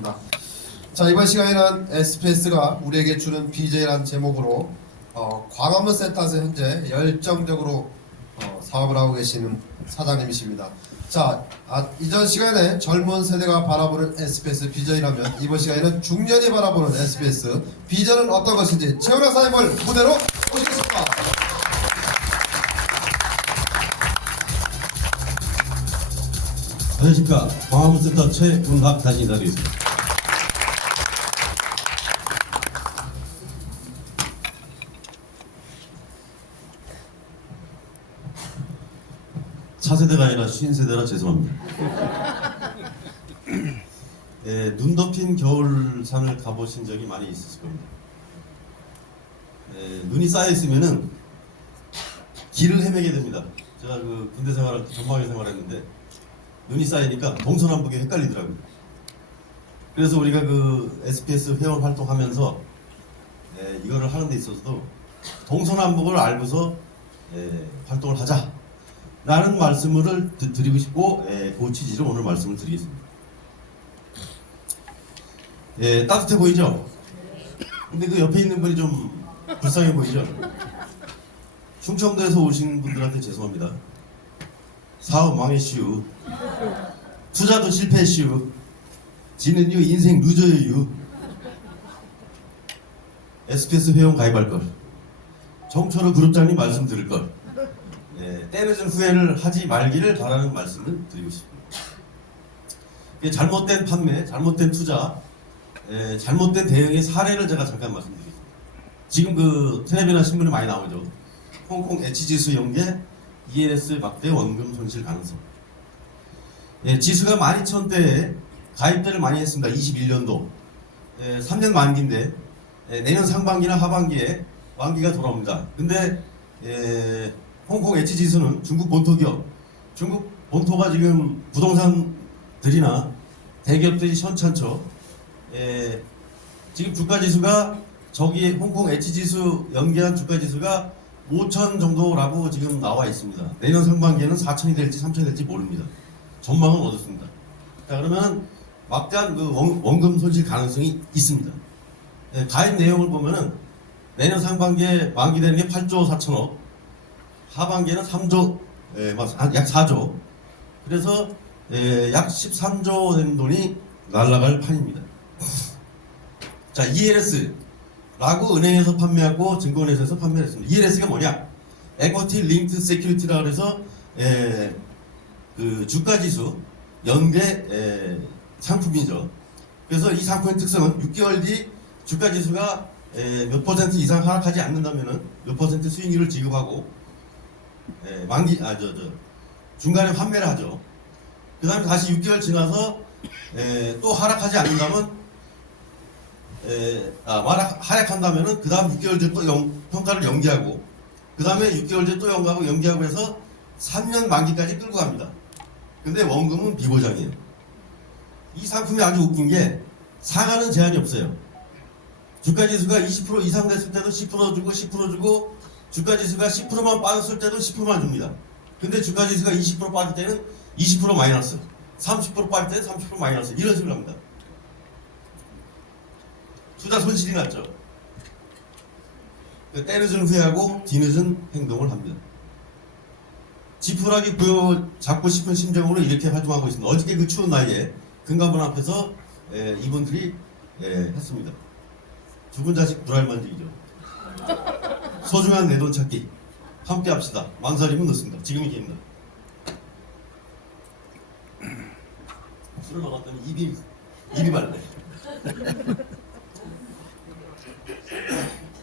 하겠습니다. 자, 이번 시간에는 SPS가 우리에게 주는 BJ라는 제목으로 광화문 센터에서 현재 열정적으로 사업을 하고 계시는 사장님이십니다. 자, 이전 시간에 젊은 세대가 바라보는 SPS BJ라면 이번 시간에는 중년이 바라보는 SPS 비전은 어떤 것인지 최은하 사장님을 무대로 모시겠습니다. 안녕하십니까. 광화문센터 최은학 다시 인사드리겠습니다. 차세대가 아니라 신세대라 죄송합니다. 눈 덮인 겨울산을 가보신 적이 많이 있으실 겁니다. 눈이 쌓여 있으면은 길을 헤매게 됩니다. 제가 그 군대 생활할 때 전방에 생활했는데 눈이 쌓이니까 동서남북이 헷갈리더라고요. 그래서 우리가 그 SPS 회원 활동하면서 이거를 하는 데 있어서도 동서남북을 알고서 활동을 하자 라는 말씀을 드리고 싶고 그 취지로 오늘 말씀을 드리겠습니다. 따뜻해 보이죠? 근데 그 옆에 있는 분이 좀 불쌍해 보이죠? 충청도에서 오신 분들한테 죄송합니다. 사업 망했슈, 투자도 실패했슈, 지는요 인생 루저예요. SPS 회원 가입할걸, 정초로 그룹장님 말씀 들을걸, 때늦은 후회를 하지 말기를 바라는 말씀을 드리고 싶습니다. 잘못된 판매, 잘못된 투자, 잘못된 대응의 사례를 제가 잠깐 말씀드리겠습니다. 지금 그 텔레비나 신문에 많이 나오죠. 홍콩 H지수 연계 ELS 막대 원금 손실 가능성. 지수가 12,000대에 가입대를 많이 했습니다. 21년도 3년 만기인데 내년 상반기나 하반기에 만기가 돌아옵니다. 근데 홍콩 H지수는 중국 본토 기업, 중국 본토가 지금 부동산들이나 대기업들이 현찮죠. 지금 주가지수가 저기 홍콩 H지수 연계한 주가지수가 5,000 정도라고 지금 나와 있습니다. 내년 상반기에는 4,000이 될지 3,000이 될지 모릅니다. 전망은 얻었습니다. 자, 그러면 막대한 그 원금 손실 가능성이 있습니다. 가입 내용을 보면은 내년 상반기에 만기되는 게 8조 4천억, 하반기에는 3조, 약 4조. 그래서 약 13조 되는 돈이 날아갈 판입니다. 자, ELS라고 은행에서 판매하고 증권회사에서 판매를 했습니다. ELS가 뭐냐? Equity Linked Security라고 해서 그 주가지수 연계 상품이죠. 그래서 이 상품의 특성은 6개월 뒤 주가지수가 몇 퍼센트 이상 하락하지 않는다면은 몇 퍼센트 수익률을 지급하고 중간에 판매를 하죠. 그 다음에 다시 6개월 지나서 또 하락하지 않는다면 하락한다면은 그 다음 6개월 뒤에 또 평가를 연기하고 그 다음에 6개월 뒤에 또 연기하고 해서 3년 만기까지 끌고 갑니다. 근데 원금은 비보장이에요. 이 상품이 아주 웃긴 게 상한은 제한이 없어요. 주가지수가 20% 이상 됐을 때도 10% 주고 10% 주고 주가지수가 10%만 빠졌을 때도 10%만 줍니다. 근데 주가지수가 20% 빠질 때는 20% 마이너스, 30% 빠질 때는 30% 마이너스, 이런 식으로 합니다. 투자 손실이 났죠. 때늦은 후회하고 뒤늦은 행동을 합니다. 지푸라기 잡고 싶은 심정으로 이렇게 활동하고 있습니다. 어저께 그 추운 날에 금감원 앞에서 이분들이 했습니다. 죽은 자식 불알만지기죠. 소중한 내 돈 찾기 함께 합시다. 망설이면 늦습니다. 지금이 기회입니다. 술을 먹었더니 입이 말래.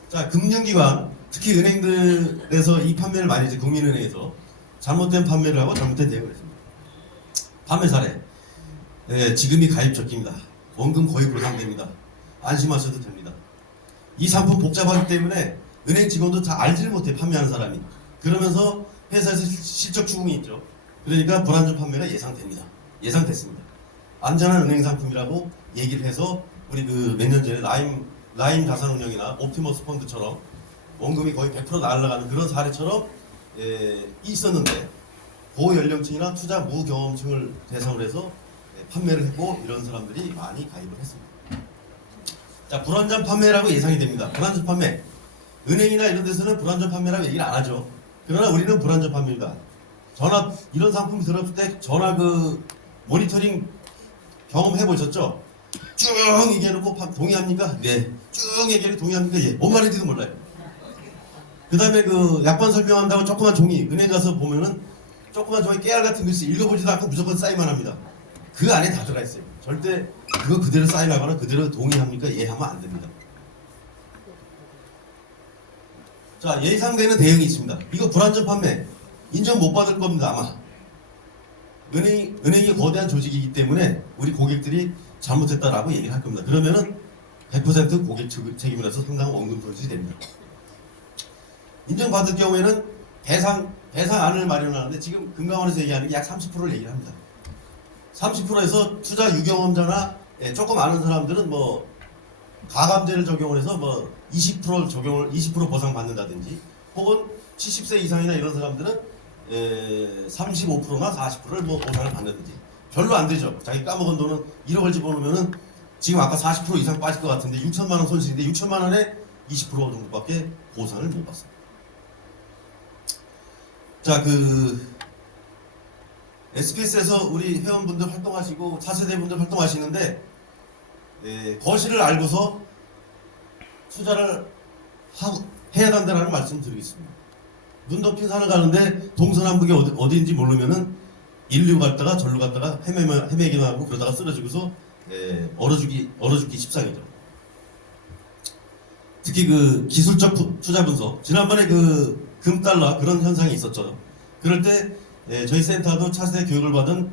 자, 금융기관, 특히 은행들에서 이 판매를 많이 했죠. 국민은행에서 잘못된 판매를 하고 잘못된 대응을 했습니다. 판매 사례, 지금이 가입 적기입니다. 원금 거의 불상됩니다. 안심하셔도 됩니다. 이 상품 복잡하기 때문에 은행 직원도 다 알지를 못해, 판매하는 사람이. 그러면서 회사에서 실적 추궁이 있죠. 그러니까 불안전 판매가 예상됐습니다. 안전한 은행 상품이라고 얘기를 해서 우리 그 몇 년 전에 라임 자산운용이나 옵티머스 펀드처럼 원금이 거의 100% 날아가는 그런 사례처럼 있었는데 고연령층이나 투자 무경험층을 대상으로 해서 판매를 했고 이런 사람들이 많이 가입을 했습니다. 자, 불완전 판매라고 예상이 됩니다. 불완전 판매. 은행이나 이런 데서는 불완전 판매라고 얘기를 안 하죠. 그러나 우리는 불완전 판매입니다. 전화 이런 상품이 들어올 때 전화 그 모니터링 경험해 보셨죠? 쭉 얘기해놓고 동의합니까? 네. 쭉 얘기해 동의합니까? 예. 뭔 말인지도 몰라요. 그 다음에 그 약관 설명한다고 조그만 종이 은행 가서 보면은 조그만 종이 깨알 같은 글씨 읽어보지도 않고 무조건 사인만 합니다. 그 안에 다 들어가 있어요. 절대 그거 그대로 사인하거나 그대로 동의합니까? 예 하면 안 됩니다. 자, 예상되는 대응이 있습니다. 이거 불완전 판매 인정 못 받을 겁니다. 아마 은행이 거대한 조직이기 때문에 우리 고객들이 잘못했다라고 얘기를 할 겁니다. 그러면은 100% 고객 책임이라서 상당한 원금 손실이 됩니다. 인정받을 경우에는 배상안을 마련하는데 지금 금감원에서 얘기하는 게 약 30%를 얘기를 합니다. 30%에서 투자 유경험자나 조금 아는 사람들은 뭐 가감제를 적용을 해서 뭐 20% 적용을 20% 보상 받는다든지 혹은 70세 이상이나 이런 사람들은 35%나 40%를 뭐 보상을 받는다든지 별로 안 되죠. 자기 까먹은 돈은 1억을 집어넣으면은 지금 아까 40% 이상 빠질 것 같은데 6천만 원 손실인데 6천만 원에 20% 정도밖에 보상을 못 받습니다. 자, SPS에서 우리 회원분들 활동하시고 차세대분들 활동하시는데 거실을 알고서 투자를 해야 된다는 말씀 드리겠습니다. 눈 덮인 산을 가는데 동서남북이 어디인지 모르면은 일류 갔다가 절로 갔다가 헤매기만 하고 그러다가 쓰러지고서 얼어죽기 십상이죠. 특히 그 기술적 투자 분석 지난번에 그 금달러 그런 현상이 있었죠. 그럴 때 저희 센터도 차세대 교육을 받은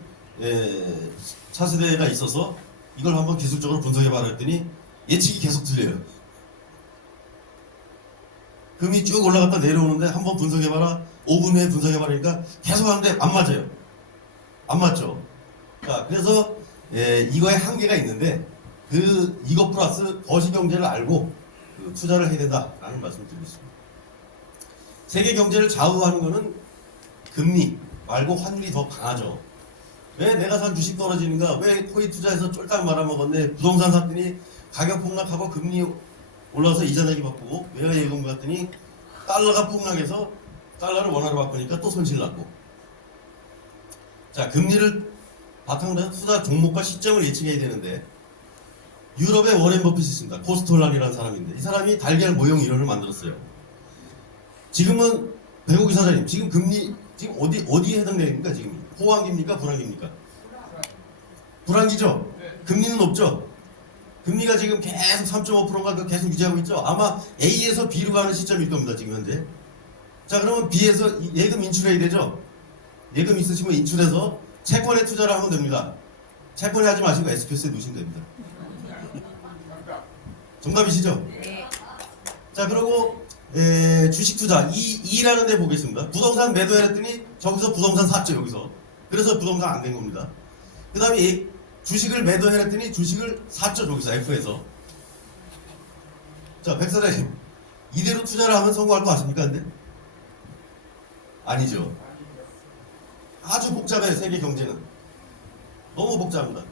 차세대가 있어서 이걸 한번 기술적으로 분석해봐라 했더니 예측이 계속 틀려요. 금이 쭉 올라갔다 내려오는데 한번 분석해봐라 5분 후에 분석해봐라니까 계속 하는데 안 맞아요. 안 맞죠. 자, 그래서 이거에 한계가 있는데 이것 플러스 거시경제를 알고 투자를 해야 된다라는 말씀을 드리고 있습니다. 세계 경제를 좌우하는 것은 금리 말고 환율이 더 강하죠. 왜 내가 산 주식 떨어지는가? 왜 코인 투자해서 쫄딱 말아먹었네? 부동산 샀더니 가격 폭락하고 금리 올라서 이자 내기 바꾸고 외화 예금 갔더니 달러가 폭락해서 달러를 원화로 바꾸니까 또 손실 났고. 자, 금리를 바탕으로 해서 투자 종목과 시점을 예측해야 되는데 유럽의 워렌 버핏이 있습니다. 코스톨란이라는 사람인데 이 사람이 달걀 모형 이론을 만들었어요. 지금은 배고기 사장님 지금 금리 지금 어디에 해당됩니까? 지금 호황기입니까? 불황기입니까? 불황기죠? 금리는 높죠? 금리가 지금 계속 3.5%가 계속 유지하고 있죠? 아마 A에서 B로 가는 시점일 겁니다. 지금 현재. 자, 그러면 B에서 예금 인출해야 되죠? 예금 있으시면 인출해서 채권에 투자를 하면 됩니다. 채권에 하지 마시고 SPS에 넣으시면 됩니다. 정답이시죠? 네. 자, 그리고 주식 투자 E라는 데 보겠습니다. 부동산 매도했더니 저기서 부동산 샀죠. 여기서. 그래서 부동산 안 된 겁니다. 그 다음에 주식을 매도해냈더니 주식을 샀죠. 저기서 F에서. 자, 백사장님 이대로 투자를 하면 성공할 거 아십니까? 근데? 아니죠. 아주 복잡해요. 세계 경제는. 너무 복잡합니다.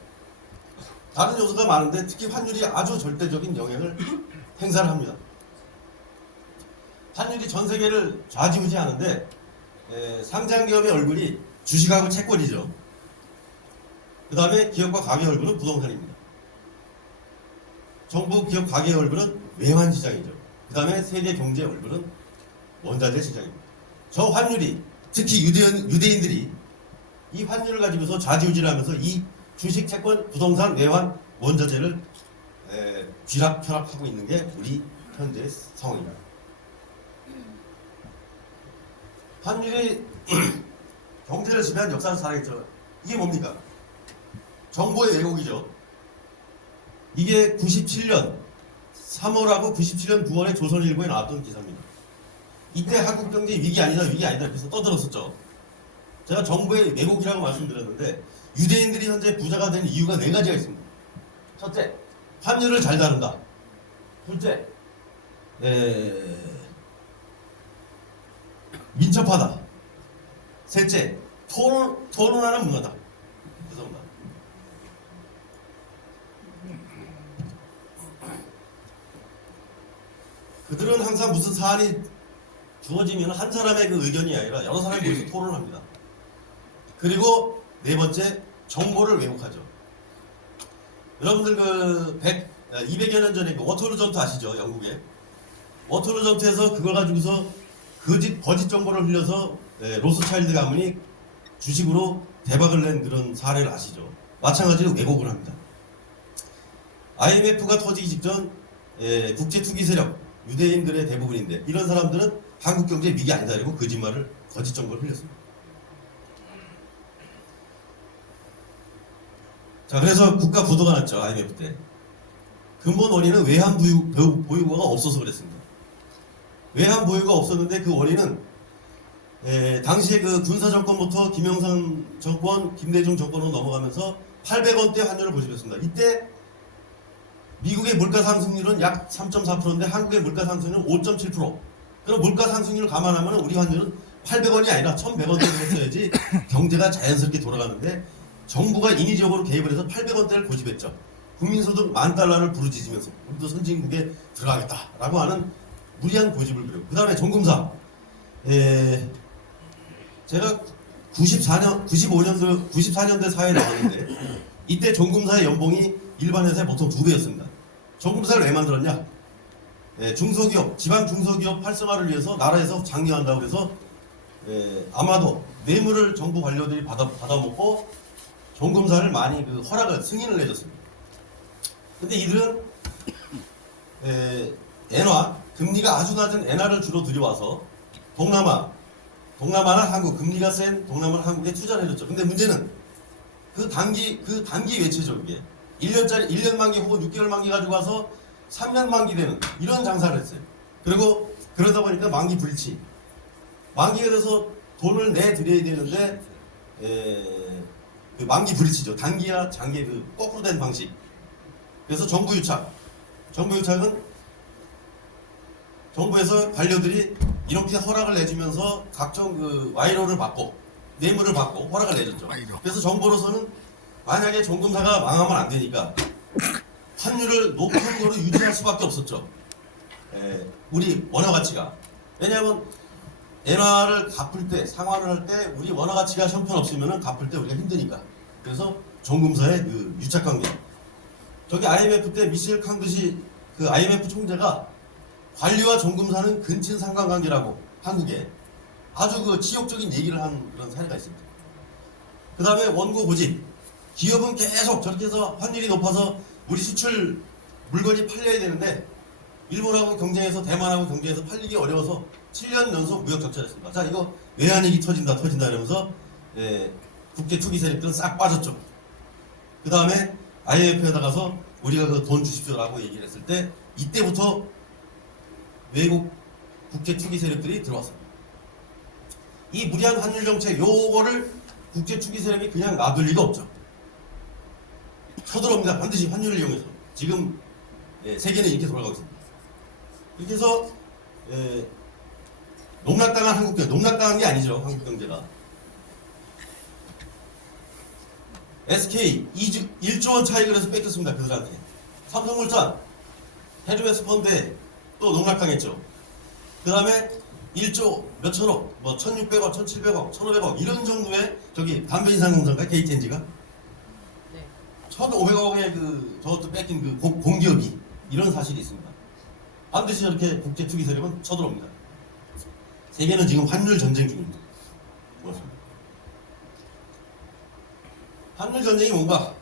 다른 요소가 많은데 특히 환율이 아주 절대적인 영향을 행사를 합니다. 환율이 전 세계를 좌지우지하는데 상장기업의 얼굴이 주식하고 채권이죠. 그 다음에 기업과 가게 얼굴은 부동산입니다. 정부 기업 가게 얼굴은 외환시장이죠. 그 다음에 세계 경제 얼굴은 원자재 시장입니다. 저 환율이 특히 유대인들이 이 환율을 가지고서 좌지우지를 하면서 이 주식, 채권, 부동산, 외환, 원자재를 쥐락펴락하고 있는 게 우리 현재 상황입니다. 환율이 경제를 지배한 역사를 살아있죠. 이게 뭡니까? 정보의 왜곡이죠. 이게 97년 3월하고 97년 9월에 조선일보에 나왔던 기사입니다. 이때 한국 경제 위기 아니다 그래서 떠들었었죠. 제가 정부의 왜곡이라고 말씀드렸는데 유대인들이 현재 부자가 된 이유가 4가지가 있습니다. 첫째, 환율을 잘 다룬다. 둘째, 민첩하다. 셋째, 토론하는 문화다. 죄송합니다. 그들은 항상 무슨 사안이 주어지면 한 사람의 그 의견이 아니라 여러 사람이 모여서 토론을 합니다. 그리고 네 번째, 정보를 왜곡하죠. 여러분들 200여 년 전에 그 워털루 전투 아시죠? 영국에. 워털루 전투에서 그걸 가지고서 거짓 정보를 흘려서 로스차일드 가문이 주식으로 대박을 낸 그런 사례를 아시죠? 마찬가지로 왜곡을 합니다. IMF가 터지기 직전 국제 투기 세력, 유대인들의 대부분인데 이런 사람들은 한국 경제에 미기 아니다 그리고 거짓말을 거짓 정보를 흘렸습니다. 자, 그래서 국가 부도가 났죠. IMF 때. 근본 원인은 외환 보유고가 없어서 그랬습니다. 외환 보유가 없었는데 그 원인은 당시에 그 군사 정권부터 김영삼 정권, 김대중 정권으로 넘어가면서 800원대 환율을 고집했습니다. 이때 미국의 물가 상승률은 약 3.4%인데 한국의 물가 상승률은 5.7%. 그럼 물가 상승률을 감안하면 우리 환율은 800원이 아니라 1100원대로 했어야지 경제가 자연스럽게 돌아가는데 정부가 인위적으로 개입을 해서 800원대를 고집했죠. 국민소득 $10,000를 부르짖으면서 우리도 선진국에 들어가겠다라고 하는 무리한 고집을 부려요. 그 다음에 정금사. 제가 94년대 사회에 나왔는데 이때 정금사의 연봉이 일반 회사의 보통 2배였습니다. 정금사를 왜 만들었냐? 중소기업, 지방 중소기업 활성화를 위해서 나라에서 장려한다고 해서 아마도 뇌물을 정부 관료들이 받아먹고 정금사를 많이 승인을 내줬습니다. 근데 이들은 엔화, 금리가 아주 낮은 엔화를 주로 들여와서 동남아나 한국, 금리가 센 동남아나 한국에 투자를 해줬죠. 근데 문제는 그 단기 외채죠, 이게. 1년 만기 혹은 6개월 만기 가지고 와서 3년 만기 되는 이런 장사를 했어요. 그리고 그러다 보니까 만기 불이치. 만기가 돼서 돈을 내드려야 되는데, 그 만기 불이치죠. 단기와 장기 거꾸로 된 방식. 그래서 정부 유착. 정부 유착은 정부에서 관료들이 이렇게 허락을 내주면서 각종 와이로를 받고 뇌물을 받고 허락을 내줬죠. 그래서 정부로서는 만약에 정금사가 망하면 안 되니까 환율을 높은 거로 유지할 수밖에 없었죠. 우리 원화 가치가. 왜냐하면 엔화를 갚을 때, 상환을 할 때 우리 원화 가치가 형편없으면 갚을 때 우리가 힘드니까. 그래서 정금사의 유착 관계. 저기 IMF 때 미셸 캉드시 IMF 총재가 관리와 정금사는 근친 상관관계라고 한국에 아주 치욕적인 얘기를 한 그런 사례가 있습니다. 그 다음에 원고 고집. 기업은 계속 저렇게 해서 환율이 높아서 우리 수출 물건이 팔려야 되는데 일본하고 경쟁해서 대만하고 경쟁해서 팔리기 어려워서 7년 연속 무역 적자를 했습니다. 자, 이거 외환위기 터진다 이러면서 국제 투기 세력들은 싹 빠졌죠. 그 다음에 IMF에 나가서 우리가 돈 주십시오라고 얘기를 했을 때 이때부터 외국 국제 투기 세력들이 들어왔습니다. 이 무리한 환율 정책 요거를 국제 투기 세력이 그냥 놔둘 리가 없죠. 쳐들어옵니다. 반드시 환율을 이용해서. 지금 세계는 이렇게 돌아가고 있습니다. 이렇게 해서 농락당한 한국 경제, 농락당한 게 아니죠. 한국 경제가. SK 1조 원 차익을 해서 뺏겼습니다. 그들한테. 삼성물산, 헤르메스 또 농락당했죠. 그 다음에 1조 몇천억, 1600억, 1700억, 1500억 이런 정도의 담배 인상공사인가 KTNG가 1500억의 저것도 뺏긴 공기업이 이런 사실이 있습니다. 반드시 저렇게 국제 투기 세력은 쳐들어옵니다. 세계는 지금 환율 전쟁 중입니다. 그렇습니다. 환율 전쟁이 뭔가?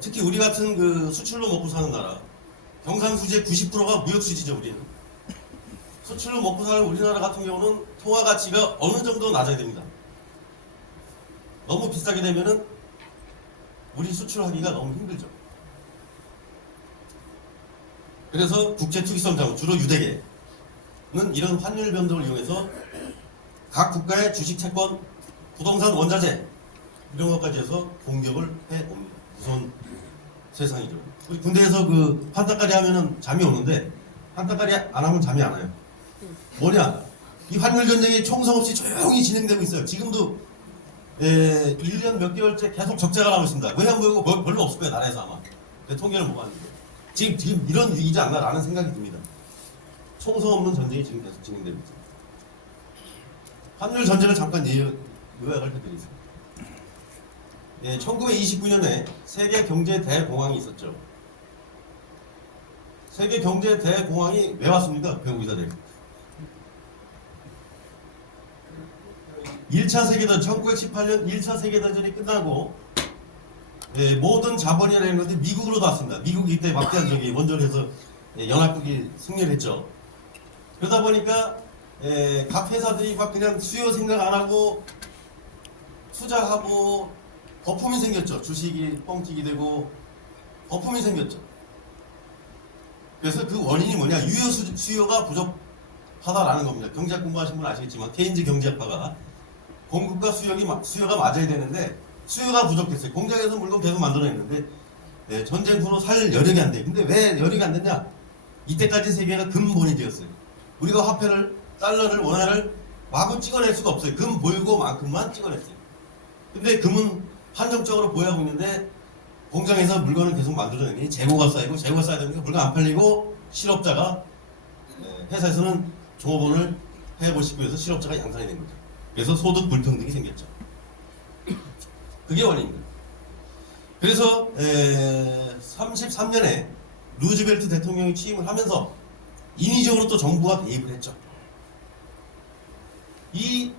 특히 우리 같은 수출로 먹고 사는 나라, 경상수지의 90%가 무역수지죠, 우리는. 수출로 먹고 사는 우리나라 같은 경우는 통화 가치가 어느 정도 낮아야 됩니다. 너무 비싸게 되면은 우리 수출하기가 너무 힘들죠. 그래서 국제투기선장, 주로 유대계는 이런 환율 변동을 이용해서 각 국가의 주식 채권, 부동산 원자재 이런 것까지 해서 공격을 해옵니다. 무서운 세상이죠. 우리 군대에서 한따까리 하면은 잠이 오는데 한따까리 안 하면 잠이 안 와요. 뭐냐? 이 환율 전쟁이 총성 없이 조용히 진행되고 있어요. 지금도 1년 몇 개월째 계속 적자가 나고 있습니다. 외환 보유고 별로 없을 거예요. 나라에서 아마. 통계를 못 봤는데. 지금 이런 위기지 않나라는 생각이 듭니다. 총성 없는 전쟁이 지금 계속 진행되고 있습니다. 한일 전쟁을 잠깐 요약을 해드리겠습니다. 예, 1929년에 세계 경제 대공황이 있었죠. 세계 경제 대공황이 왜 왔습니까? 배우기자들. 1차 세계대전 1918년 1차 세계대전이 끝나고 모든 자본이라는 것이 미국으로 왔습니다. 미국이 이때 막대한 적이 원전에서 연합국이 승리를 했죠. 그러다 보니까 각 회사들이 막 그냥 수요 생각 안 하고 투자하고 거품이 생겼죠. 주식이 뻥튀기 되고 거품이 생겼죠. 그래서 그 원인이 뭐냐? 유효 수요가 부족하다라는 겁니다. 경제학 공부하신 분은 아시겠지만 케인즈 경제학파가 공급과 수요가 맞아야 되는데 수요가 부족했어요. 공장에서 물건 계속 만들어냈는데 전쟁 후로 살 여력이 안 돼. 근데 왜 여력이 안 됐냐? 이때까지 세계가 금본위제였어요. 우리가 화폐를 달러를 원화를 마구 찍어낼 수가 없어요. 금 보유고만큼만 찍어냈어요. 근데 금은 한정적으로 보유하고 있는데 공장에서 물건을 계속 만들어내니 재고가 쌓이고 재고가 쌓이다 보니까 물건 안 팔리고 실업자가 회사에서는 종업원을 해고 싶고 해서 실업자가 양산이 된 거죠. 그래서 소득 불평등이 생겼죠. 그게 원인입니다. 그래서 33년에 루즈벨트 대통령이 취임을 하면서 인위적으로 또 정부가 개입을 했죠. 이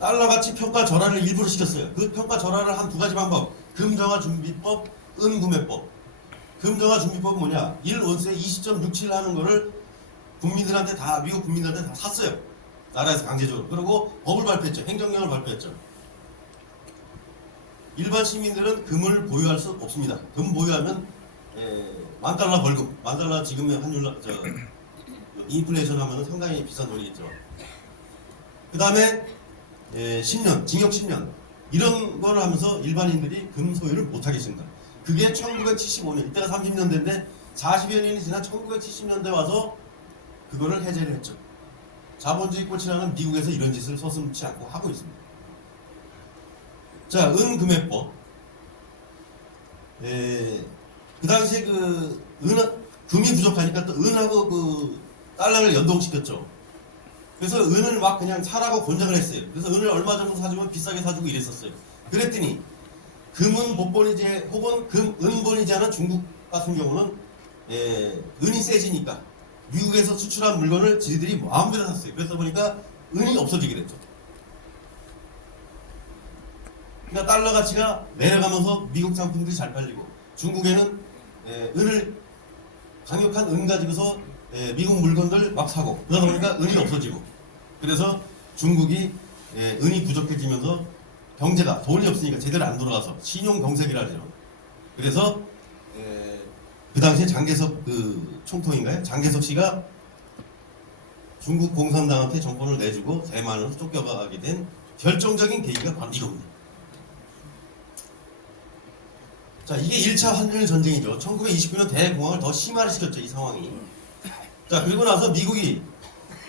달러 가치 평가 전환을 일부러 시켰어요. 그 평가 전환을 한 두 가지 방법. 금정화 준비법, 은구매법. 금정화 준비법은 뭐냐? 1온스에 20.67 하는 거를 국민들한테 다, 미국 국민들한테 다 샀어요. 나라에서 강제적으로. 그리고 법을 발표했죠. 행정령을 발표했죠. 일반 시민들은 금을 보유할 수 없습니다. 금 보유하면 $10,000 벌금. $10,000 지금의 환율, 인플레이션 하면 상당히 비싼 돈이겠죠. 그 다음에 10년, 징역 10년. 이런 걸 하면서 일반인들이 금 소유를 못하겠습니다. 그게 1975년, 이때가 30년대인데 40여 년이 지난 1970년대 와서 그거를 해제를 했죠. 자본주의 꽃이라는 미국에서 이런 짓을 서슴지 않고 하고 있습니다. 자, 은금해법. 그 당시에 금이 부족하니까 또 은하고 그 달러를 연동시켰죠. 그래서 은을 막 그냥 사라고 권장을 했어요. 그래서 은을 얼마 정도 사주면 비싸게 사주고 이랬었어요. 그랬더니 금은 복본이제 혹은 은본이제하는 중국 같은 경우는 은이 세지니까 미국에서 수출한 물건을 지들이 마음대로 샀어요. 그래서 보니까 은이 없어지게 됐죠. 그러니까 달러 가치가 내려가면서 미국 상품들이 잘 팔리고 중국에는 은을 강력한 은 가지고서 미국 물건들 막 사고 그러다 보니까 은이 없어지고 그래서 중국이 은이 부족해지면서 경제가 돈이 없으니까 제대로 안 돌아가서 신용경색이라 하죠. 그래서 그 당시에 장개석 총통인가요? 장개석 씨가 중국 공산당한테 정권을 내주고 대만으로 쫓겨가게 된 결정적인 계기가 바로 이겁니다. 자, 이게 1차 한일 전쟁이죠. 1929년 대공황을 더 심화를 시켰죠, 이 상황이. 자, 그리고 나서 미국이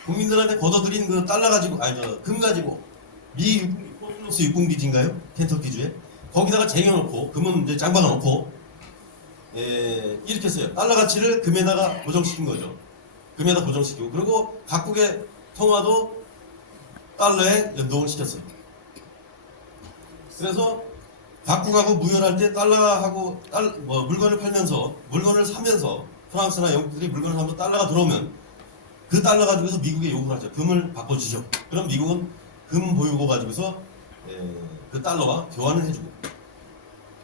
국민들한테 걷어들인 그 달러 가지고, 금 가지고, 미 포르노스 육군기지인가요? 켄터키주에. 거기다가 쟁여놓고, 금은 이제 짱박아 놓고, 이렇게 했어요. 달러 가치를 금에다가 고정시킨 거죠. 금에다 고정시키고, 그리고 각국의 통화도 달러에 연동을 시켰어요. 그래서 각국하고 무역할 때 달러하고 물건을 팔면서 물건을 사면서 프랑스나 영국들이 물건을 사면서 달러가 들어오면 그 달러 가지고서 미국에 요구를 하죠. 금을 바꿔주죠. 그럼 미국은 금 보유고 가지고서 그 달러와 교환을 해주고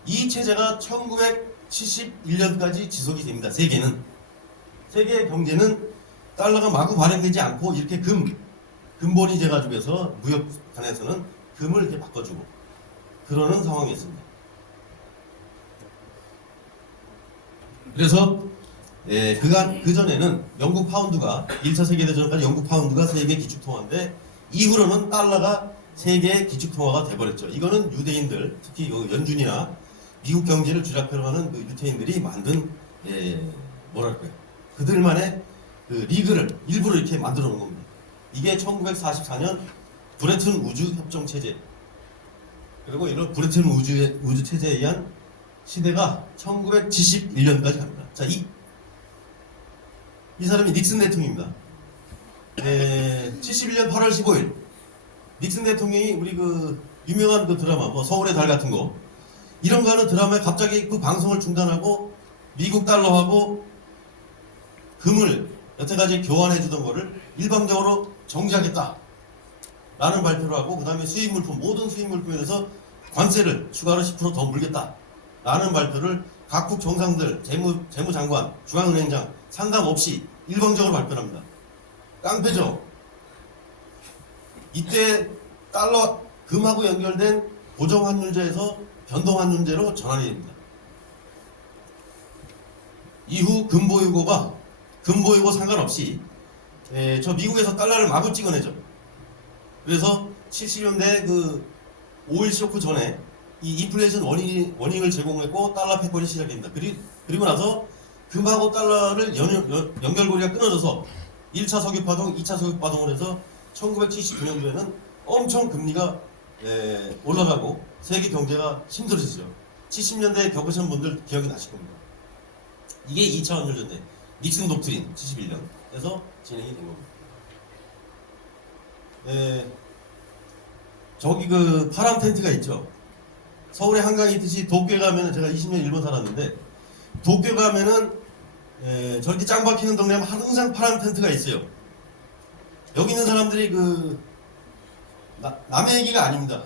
이 체제가 1971년까지 지속이 됩니다. 세계의 경제는 달러가 마구 발행되지 않고 이렇게 금본위제 가지고 해서 무역단에서는 금을 이렇게 바꿔주고 그러는 상황이었습니다. 그래서 그 전에는 영국 파운드가 1차 세계대전까지 영국 파운드가 세계 기축통화인데 이후로는 달러가 세계의 기축통화가 돼버렸죠. 이거는 유대인들 특히 연준이나 미국 경제를 쥐락펴러 하는 그 유태인들이 만든 뭐랄까요 그들만의 그 리그를 일부러 이렇게 만들어 놓은 겁니다. 이게 1944년 브레튼 우주 협정 체제 그리고 이런 브레튼 우주 체제에 의한 시대가 1971년까지 갑니다. 자, 이 사람이 닉슨 대통령입니다. 71년 8월 15일 닉슨 대통령이 우리 그 유명한 그 드라마 뭐 서울의 달 같은 거 이런 거 하는 드라마에 갑자기 그 방송을 중단하고 미국 달러하고 금을 여태까지 교환해 주던 거를 일방적으로 정지하겠다 라는 발표를 하고 그 다음에 수입물품 모든 수입물품에 대해서 관세를 추가로 10%더 물겠다 라는 발표를 각국 정상들 재무장관 중앙은행장 상관없이 일방적으로 발표합니다. 깡패죠. 이때 달러 금하고 연결된 고정환율제에서 변동환율제로 전환이 됩니다. 이후 금보유고 상관없이 저 미국에서 달러를 마구 찍어내죠. 그래서 70년대 그 오일 쇼크 전에 이 인플레이션 워닝을 제공했고 달러 패권이 시작됩니다. 그리고 나서 금하고 달러를 연결고리가 끊어져서 1차 석유파동, 2차 석유파동을 해서 1979년도에는 엄청 금리가 올라가고 세계 경제가 힘들어지죠. 70년대에 겪으신 분들 기억이 나실 겁니다. 이게 2차 환율전쟁, 닉슨 독트린 71년에서 진행이 된 겁니다. 저기 그 파란 텐트가 있죠. 서울에 한강이 있듯이 도쿄에 가면은 제가 20년 일본 살았는데 도쿄 가면은 저렇게 짱 박히는 동네에 항상 파란 텐트가 있어요. 여기 있는 사람들이 그 남의 얘기가 아닙니다.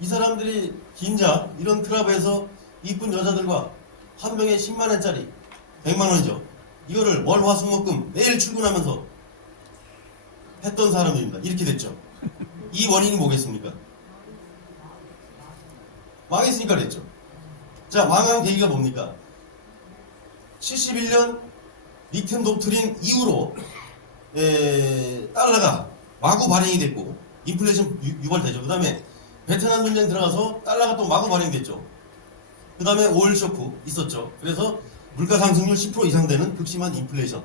이 사람들이 긴자 이런 클럽에서 이쁜 여자들과 한 명에 10만 원짜리 100만 원이죠. 이거를 월, 화, 수, 목, 금 매일 출근하면서 했던 사람들입니다. 이렇게 됐죠. 이 원인이 뭐겠습니까? 망했으니까 그랬죠. 자, 망한 계기가 뭡니까? 71년 닉슨 독트린 이후로 달러가 마구 발행이 됐고 인플레이션 유발되죠. 그 다음에 베트남 전쟁 들어가서 달러가 또 마구 발행됐죠. 그 다음에 오일 쇼크 있었죠. 그래서 물가 상승률 10% 이상 되는 극심한 인플레이션.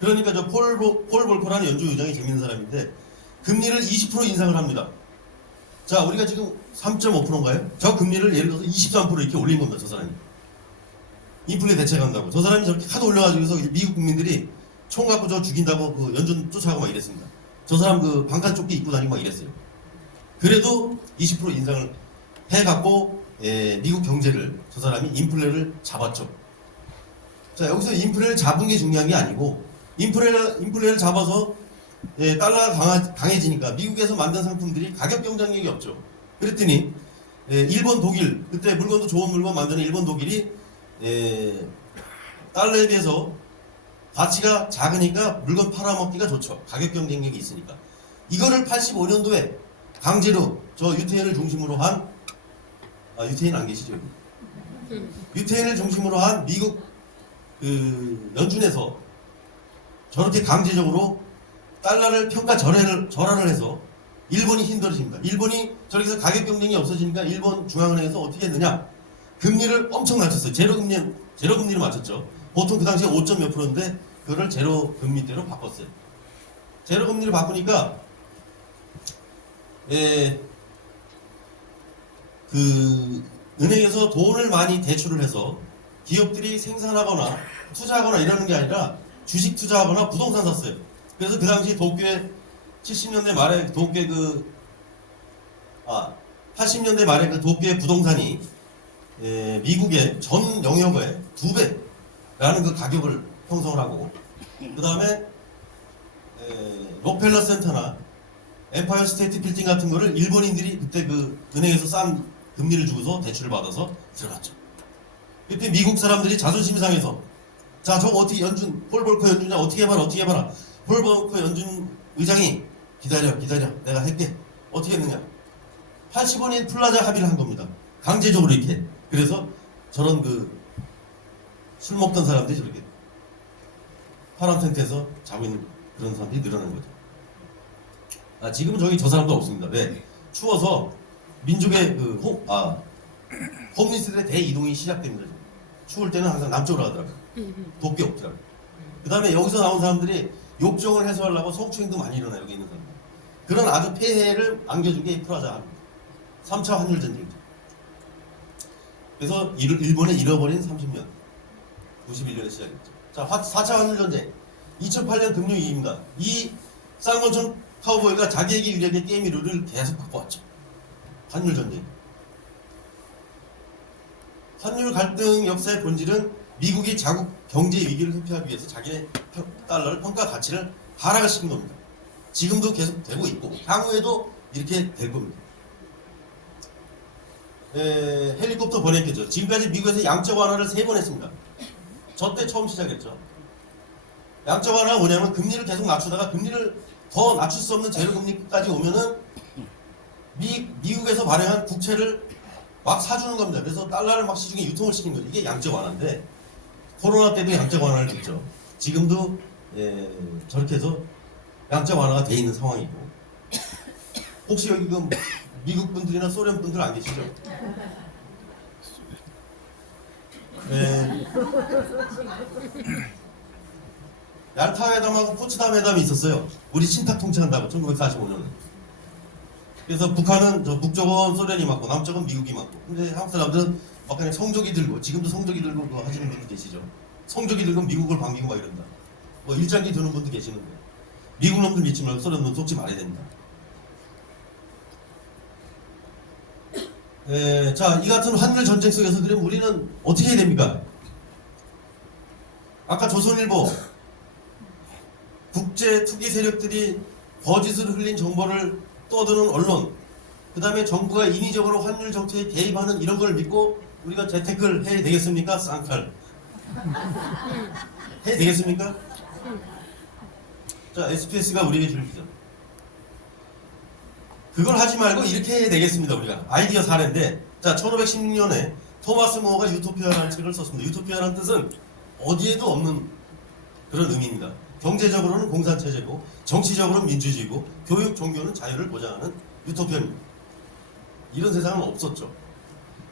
그러니까 저 폴 볼커라는 연주 의장이 재밌는 사람인데 금리를 20% 인상을 합니다. 자, 우리가 지금 3.5%인가요? 저 금리를 예를 들어서 23% 이렇게 올린 겁니다. 저 사람이. 인플레 대책한다고. 저 사람이 저렇게 하도 올려가지고서 미국 국민들이 총 갖고 저 죽인다고 그 연준 쫓아가고 막 이랬습니다. 저 사람 그 방탄 조끼 입고 다니고 막 이랬어요. 그래도 20% 인상을 해갖고 미국 경제를 저 사람이 인플레를 잡았죠. 자, 여기서 인플레를 잡은 게 중요한 게 아니고 인플레를 잡아서 달러가 강해지니까 미국에서 만든 상품들이 가격 경쟁력이 없죠. 그랬더니 일본, 독일 그때 물건도 좋은 물건 만드는 일본, 독일이 달러에 비해서 가치가 작으니까 물건 팔아먹기가 좋죠. 가격 경쟁력이 있으니까. 이거를 85년도에 강제로 저 유태인을 중심으로 한 유태인 안 계시죠? 유태인을 중심으로 한 미국 그 연준에서 저렇게 강제적으로 달러를 평가 절하를 해서 일본이 힘들어집니다. 일본이 저렇게 해서 가격 경쟁이 없어지니까 일본 중앙은행에서 어떻게 했느냐? 금리를 엄청 낮췄어요. 제로금리로 맞췄죠. 보통 그 당시에 5점 몇 프로인데 그거를 제로금리대로 바꿨어요. 제로금리를 바꾸니까 그 은행에서 돈을 많이 대출을 해서 기업들이 생산하거나 투자하거나 이러는 게 아니라 주식 투자하거나 부동산 샀어요. 그래서 그 당시 도쿄에 70년대 말에 도쿄에 80년대 말에 그 도쿄의 부동산이 미국의 전 영역의 2배라는 그 가격을 형성을 하고 그 다음에 록펠러 센터나 엠파이어 스테이트 빌딩 같은 거를 일본인들이 그때 그 은행에서 싼 금리를 주고서 대출을 받아서 들어갔죠. 그때 미국 사람들이 자존심이 상해서 자, 저거 어떻게 폴 볼커 연준이냐 어떻게 해봐라 폴 볼커 연준 의장이 기다려 내가 할게. 어떻게 했느냐 85년 플라자 합의를 한 겁니다. 강제적으로 이렇게. 그래서 저런 그 술 먹던 사람들이 저렇게 파란 텐트에서 자고 있는 그런 사람들이 늘어나는 거죠. 지금은 저기 저 사람도 없습니다. 왜? 추워서 민족의 그 홈리스들의 대이동이 시작됩니다. 추울 때는 항상 남쪽으로 가더라고요. 도쿄 없더라고요. 그 다음에 여기서 나온 사람들이 욕정을 해소하려고 성추행도 많이 일어나요. 여기 있는 사람들. 그런 아주 폐해를 안겨준 게 프라자 3차 환율전쟁이죠. 그래서 일본의 잃어버린 30년 91년에 시작했죠. 자, 4차 환율전쟁 2008년 금융위기입니다. 이 쌍권총 카우보이가 자기에게 유리하게 게임의 룰을 계속 바꿔왔죠. 환율 전쟁. 환율 갈등 역사의 본질은 미국이 자국 경제 위기를 회피하기 위해서 자기네 달러를 평가 가치를 하락을 시킨 겁니다. 지금도 계속 되고 있고 향후에도 이렇게 될 겁니다. 헬리콥터 번역했죠. 지금까지 미국에서 양적 완화를 3번 했습니다. 저 때 처음 시작했죠. 양적 완화가 뭐냐면 금리를 계속 낮추다가 금리를 더 낮출 수 없는 제로금리까지 오면은 미국에서 발행한 국채를 막 사주는 겁니다. 그래서 달러를 막 시중에 유통을 시킨 거죠. 이게 양적 완화인데 코로나 때도 양적 완화를 했죠. 지금도 저렇게 해서 양적 완화가 돼 있는 상황이고 혹시 여기 그 미국 분들이나 소련 분들 안 계시죠? 얄타 회담하고 포츠담 회담이 있었어요. 우리 신탁 통치한다고 1945년에. 그래서 북한은 저 북쪽은 소련이 맞고 남쪽은 미국이 맞고. 근데 한국 사람들은 막 그냥 성조기 들고 지금도 성조기 들고 그거 하시는 분들 계시죠. 성조기 들고 미국을 반기고 막 이런다. 뭐 일장기 드는 분도 계시는데 미국 놈들 믿지 말고 소련 놈 속지 말아야 됩니다. 자, 이 같은 환율 전쟁 속에서 그럼 우리는 어떻게 해야 됩니까? 아까 조선일보 국제 투기 세력들이 거짓을 흘린 정보를 떠드는 언론, 그 다음에 정부가 인위적으로 환율 정책에 개입하는 이런 걸 믿고 우리가 재테크를 해야 되겠습니까? 쌍칼. 해야 되겠습니까? 자, SPS가 우리에게 줄 비전. 그걸 하지 말고 이렇게 해야 되겠습니다. 우리가 아이디어 사례인데, 자, 1516년에 토마스 모어가 유토피아라는 책을 썼습니다. 유토피아라는 뜻은 어디에도 없는 그런 의미입니다. 경제적으로는 공산체제고 정치적으로는 민주주의고 교육, 종교는 자유를 보장하는 유토피아입니다. 이런 세상은 없었죠.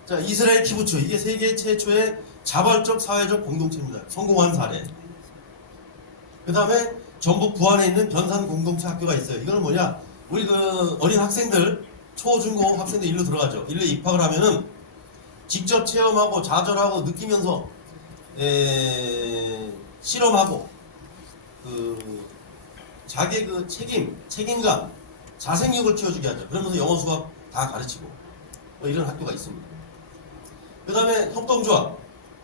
자, 이스라엘 키부츠, 이게 세계 최초의 자발적 사회적 공동체입니다. 성공한 사례. 그 다음에 전북 부안에 있는 변산 공동체 학교가 있어요. 이거는 뭐냐? 우리 그 어린 학생들, 초, 중, 고 학생들 일로 들어가죠. 일로 입학을 하면은 직접 체험하고 좌절하고 느끼면서 실험하고 자기의 그 책임감, 자생력을 키워주게 하죠. 그러면서 영어, 수학 다 가르치고 뭐 이런 학교가 있습니다. 그 다음에 협동조합.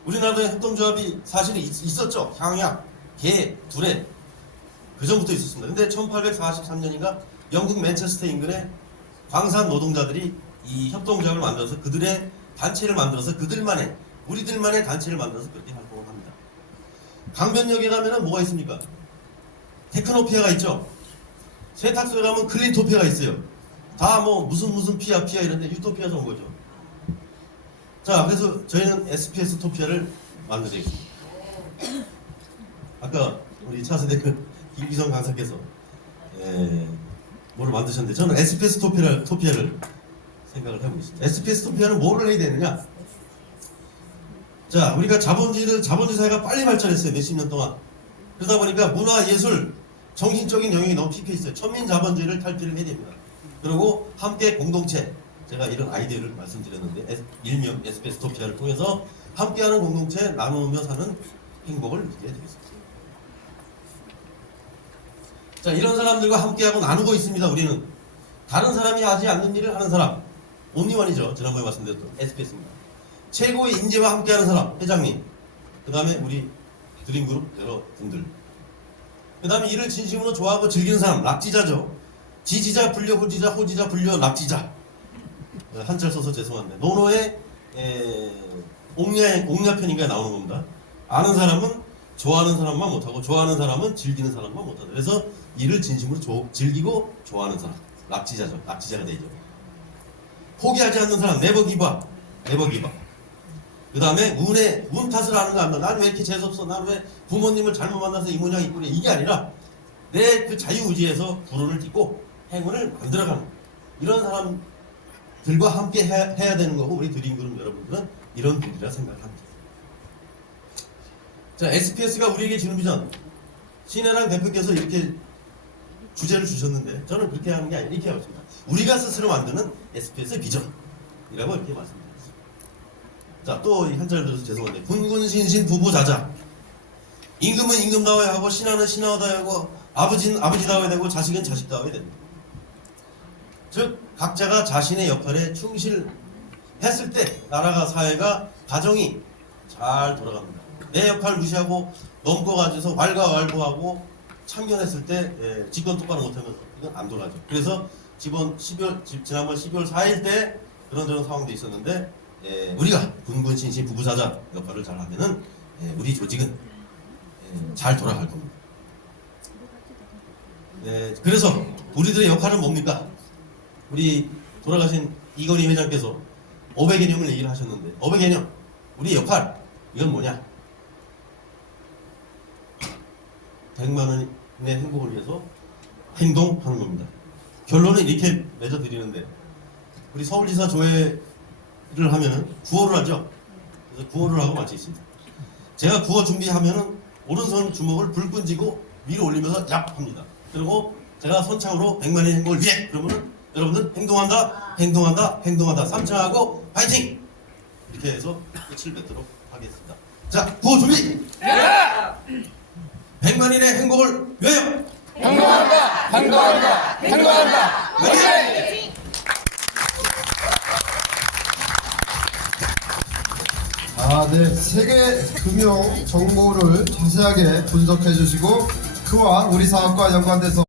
우리나라에 협동조합이 사실은 있었죠. 향약, 개, 두레. 그 전부터 있었습니다. 근데 1843년인가 영국 맨체스터 인근에 광산 노동자들이 이 협동조합을 만들어서 그들의 단체를 만들어서 그들만의 우리들만의 단체를 만들어서 그렇게 활동을 합니다. 강변역에 가면은 뭐가 있습니까? 테크노피아가 있죠. 세탁소에 가면 클린토피아가 있어요. 다 뭐 무슨 피아 이런데 유토피아에서 온 거죠. 자, 그래서 저희는 SPS 토피아를 만들겠습니다. 아까 우리 차세대 김기성 강사께서 뭐를 만드셨는데 저는 SPS 토피아를 생각을 하고 있습니다. SPS 토피아는 뭐를 해야 되느냐? 자, 우리가 자본주의 사회가 빨리 발전했어요. 몇십 년 동안. 그러다 보니까 문화, 예술, 정신적인 영역이 너무 피해 있어요. 천민 자본주의를 탈피를 해야 됩니다. 그리고 함께 공동체, 제가 이런 아이디어를 말씀드렸는데 일명 SPS 토피아를 통해서 함께하는 공동체, 나누며 사는 행복을 누려야 되겠습니다. 자, 이런 사람들과 함께하고 나누고 있습니다. 우리는 다른 사람이 하지 않는 일을 하는 사람, 온리원이죠. 지난번에 말씀드렸던 SPS입니다. 최고의 인재와 함께하는 사람, 회장님. 그 다음에 우리 드림그룹 여러분들. 그 다음에 일을 진심으로 좋아하고 즐기는 사람, 락지자죠. 지지자, 불려, 호지자, 호지자, 불려, 락지자. 한자를 써서 죄송한데. 노노의 옥냐편인가에 나오는 겁니다. 아는 사람은 좋아하는 사람만 못하고 좋아하는 사람은 즐기는 사람만 못하다. 그래서 일을 진심으로 즐기고 좋아하는 사람. 락지자죠. 락지자가 되죠. 포기하지 않는 사람, 네버 기바. 네버 기바. 그 다음에 운 탓을 하는 거 아니야. 난 왜 이렇게 재수없어? 난 왜 부모님을 잘못 만나서 이 모양 이 꼴이야? 이게 아니라 내 그 자유의지에서 불운을 딛고 행운을 만들어가는 이런 사람들과 함께 해야 되는 거고 우리 드림그룹 여러분들은 이런 분들이라 생각을 합니다. 자, SPS가 우리에게 주는 비전. 신혜랑 대표께서 이렇게 주제를 주셨는데 저는 그렇게 하는 게 아니라 이렇게 하고 있습니다. 우리가 스스로 만드는 SPS의 비전이라고 이렇게 말씀드렸습니다. 자, 또 한자를 들어서 죄송한데 군군신신 부부자자. 임금은 임금다워야 하고 신하는 신하다워야 하고 아버지는 아버지다워야 되고 자식은 자식다워야 됩니다. 즉 각자가 자신의 역할에 충실했을 때 나라가 사회가 가정이 잘 돌아갑니다. 내 역할 무시하고 넘겨가지고서 왈가왈부하고 참견했을 때 집권 똑바로 못하면 이건 안 돌아가죠. 그래서 지난번 12월 4일 때 그런 상황도 있었는데 우리가 군군신신 부부사자 역할을 잘하면은 우리 조직은 잘 돌아갈 겁니다. 그래서 우리들의 역할은 뭡니까? 우리 돌아가신 이건희 회장께서 500 개념을 얘기를 하셨는데 500 개념 우리 역할 이건 뭐냐? 100만 원의 행복을 위해서 행동하는 겁니다. 결론은 이렇게 맺어드리는데 우리 서울지사 조회를 하면은 구호를 하죠. 그래서 구호를 하고 마치겠습니다. 제가 구호 준비하면은 오른손 주먹을 불끈 쥐고 위로 올리면서 얍 합니다. 그리고 제가 선창으로 100만의 행복을 위해 그러면은 여러분들 행동한다 3차 하고 파이팅! 이렇게 해서 끝을 맺도록 하겠습니다. 자 구호 준비! 100만인의 행복을 위하여! 행동한다! 화이팅! 네. 세계 금융 정보를 자세하게 분석해 주시고 그와 우리 사업과 연관돼서